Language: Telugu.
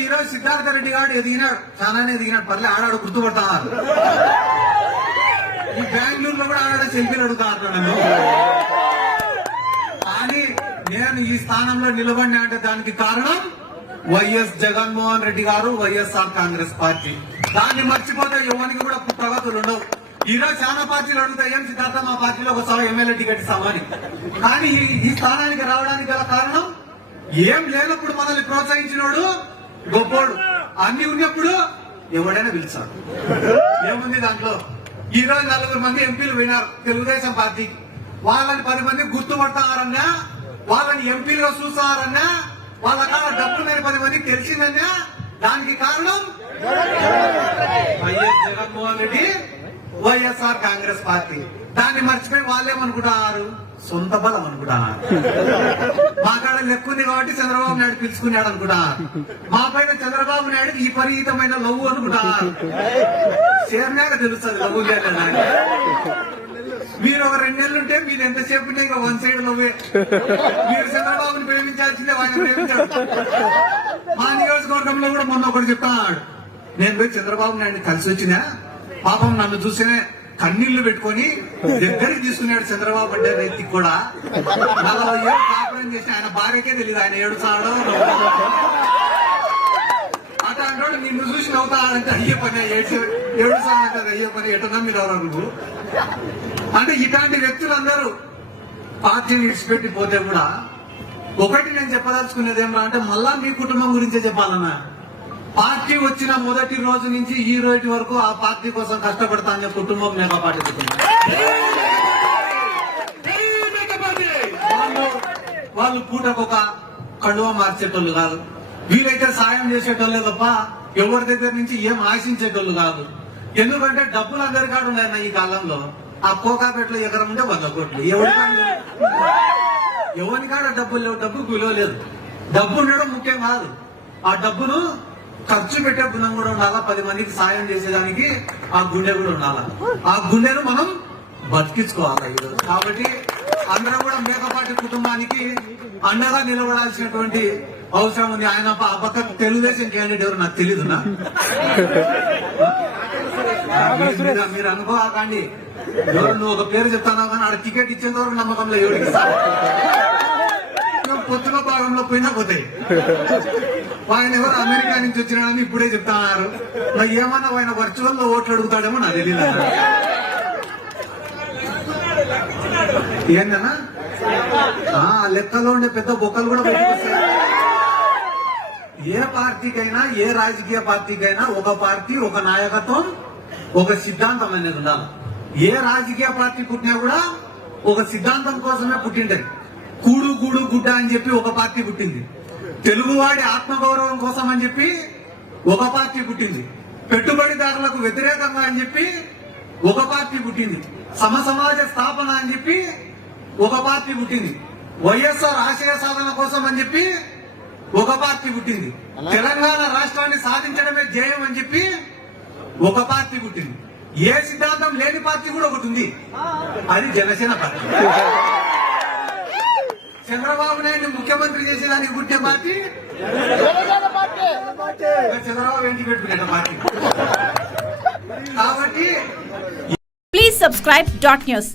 ఈ రోజు సిద్ధార్థ రెడ్డి గారు ఎదిగినాడు, చాలానే ఎదిగినాడు, పర్లే ఆడాడు గుర్తుపడతారు. ఈ బెంగళూరులో కూడా ఆడ సెల్ఫీలు అడుగుతారు నన్ను. కానీ నేను ఈ స్థానంలో నిలబడినా అంటే దానికి కారణం వైఎస్ జగన్మోహన్ రెడ్డి గారు, వైఎస్ఆర్ కాంగ్రెస్ పార్టీ. దాన్ని మర్చిపోతే ఎవరికి కూడా ప్రగతులు ఉండవు. ఈ రోజు చాలా పార్టీలు అడుగుతాయి, ఏం సిద్ధార్థ మా పార్టీలో ఒకసారి ఎమ్మెల్యే టికెట్ ఇస్తామని. కానీ ఈ స్థానానికి రావడానికి గల కారణం ఏం లేనప్పుడు మనల్ని ప్రోత్సహించినోడు గొప్పోడు, అన్ని ఉన్నప్పుడు ఎవడైనా పిలిచాడు. ఏముంది దాంట్లో? ఈ రోజు 4 మంది ఎంపీలు పోయినారు తెలుగుదేశం పార్టీకి. వాళ్ళని 10 మంది గుర్తుపడతారన్నా, వాళ్ళని ఎంపీలుగా చూస్తారన్నా, వాళ్ళ కాడ డబ్బు లేని 10 మందికి తెలిసిందన్నా దానికి కారణం వైఎస్ జగన్మోహన్ రెడ్డి, వైఎస్ఆర్ కాంగ్రెస్ పార్టీ. దాన్ని మర్చిపోయి వాళ్ళేమనుకుంటున్నారు, సొంత బలం అనుకుంటున్నారు. మా కాడ లెక్కుంది కాబట్టి చంద్రబాబు నాయుడు పిలుచుకున్నాడు అనుకుంటున్నారు. మా పైన చంద్రబాబు నాయుడుకి ఈ పరిహితమైన లవ్వు అనుకుంటున్నారు. చేరినాక తెలుస్తుంది లవ్వు చేయాలని. మీరు ఒక 2 నెలలు ఉంటే మీరు ఎంతసేపు ఉంటే ఇంకా 1 సైడ్ లవ్వే. మీరు చంద్రబాబుని ప్రేమించాల్సిందే, ఆయన ప్రేమించాడు. మా నియోజకవర్గంలో కూడా మొన్న ఒకటి చెప్తాడు, నేను పోయి చంద్రబాబు నాయుడిని కలిసి వచ్చినా పాపం నన్ను చూసినే కన్నీళ్లు పెట్టుకుని దగ్గరికి తీసుకున్నాడు. చంద్రబాబు అంటే వ్యక్తికి కూడా 40 ఏళ్ళు కాపురం చేసిన ఆయన భార్యకే తెలియదు ఆయన ఏడుస్తాడో. అట్లాంటి నిన్ను చూసి నవ్వుతాడంటే అయ్యే పని, ఏడుస్తాడంటే అయ్యే పని, ఎట్లా నమ్మిదవరా నువ్వు అంటే. ఇట్లాంటి వ్యక్తులందరూ పార్టీని విడిచిపెట్టి పోతే కూడా ఒకటి నేను చెప్పదలుచుకునేది ఏమన్నా అంటే, మళ్ళా మీ కుటుంబం గురించే చెప్పాలన్నా. పార్టీ వచ్చిన మొదటి రోజు నుంచి ఈ రోజు వరకు ఆ పార్టీ కోసం కష్టపడతా అనే కుటుంబం మేఘా పార్టీ కుటుంబం. వాళ్ళు పూటకొక కడువ మార్చేటోళ్ళు కాదు, వీలైతే సాయం చేసేటోళ్ళే తప్ప ఎవరి దగ్గర నుంచి ఏం ఆశించేటోళ్ళు కాదు. ఎందుకంటే డబ్బులు అందరి కాడు ఉన్నాయి ఈ కాలంలో. ఆ కోకాపేటలో ఎకరం ఉంటే 100 కోట్లు. ఎవరి కాడ డబ్బులు లేవు, డబ్బుకు విలువ లేదు. డబ్బు ఉండడం ముఖ్యం కాదు, ఆ డబ్బును ఖర్చు పెట్టే గుణం కూడా ఉండాలా. 10 మందికి సాయం చేసేదానికి ఆ గుండె కూడా ఉండాలా. ఆ గుండెను మనం బతికించుకోవాలి ఈరోజు. కాబట్టి అందరం కూడా మేకపాటి కుటుంబానికి అండగా నిలబడాల్సినటువంటి అవసరం ఉంది. ఆయన ఆ పక్క తెలుగుదేశం క్యాండిడేట్ ఎవరు నాకు తెలీదు. మీరు అనుకోకండి, ఎవరు నువ్వు ఒక పేరు చెప్తాను కానీ ఆడ టికెట్ ఇచ్చేంత వరకు నమ్మకంలో ఎవరికి పొత్తుల భాగంలో పోయినా పోతాయి. ఆయన ఎవరు అమెరికా నుంచి వచ్చినాడని ఇప్పుడే చెప్తున్నారు. మరి ఏమన్నా ఆయన వర్చువల్ లో ఓట్లు అడుగుతాడేమో నాకు తెలియదు. ఏందన్నా లెక్కలో ఉండే పెద్ద బొక్కలు కూడా బయటకొస్తాయి. ఏ పార్టీకైనా, ఏ రాజకీయ పార్టీకైనా ఒక పార్టీ, ఒక నాయకత్వం, ఒక సిద్ధాంతం అనేది ఉండాలి. ఏ రాజకీయ పార్టీ పుట్టినా కూడా ఒక సిద్ధాంతం కోసమే పుట్టిండేది. కూడు గూడు గుడ్డ అని చెప్పి ఒక పార్టీ పుట్టింది. తెలుగువాడి ఆత్మగౌరవం కోసం అని చెప్పి ఒక పార్టీ పుట్టింది. పెట్టుబడిదారులకు వ్యతిరేకంగా అని చెప్పి ఒక పార్టీ పుట్టింది. సమసమాజ స్థాపన అని చెప్పి ఒక పార్టీ పుట్టింది. వైఎస్ఆర్ ఆశయ సాధన కోసం అని చెప్పి ఒక పార్టీ పుట్టింది. తెలంగాణ రాష్ట్రాన్ని సాధించడమే ధ్యేయం అని చెప్పి ఒక పార్టీ పుట్టింది. ఏ సిద్ధాంతం లేని పార్టీ కూడా ఒకటి ఉంది, అది జనసేన పార్టీ. చంద్రబాబు నాయుడు ముఖ్యమంత్రి చేసేదానికి పుట్టిన పార్టీ చంద్రబాబు ఇంటికి పెట్టుకునే పార్టీ. కాబట్టి ప్లీజ్ సబ్స్క్రైబ్ .news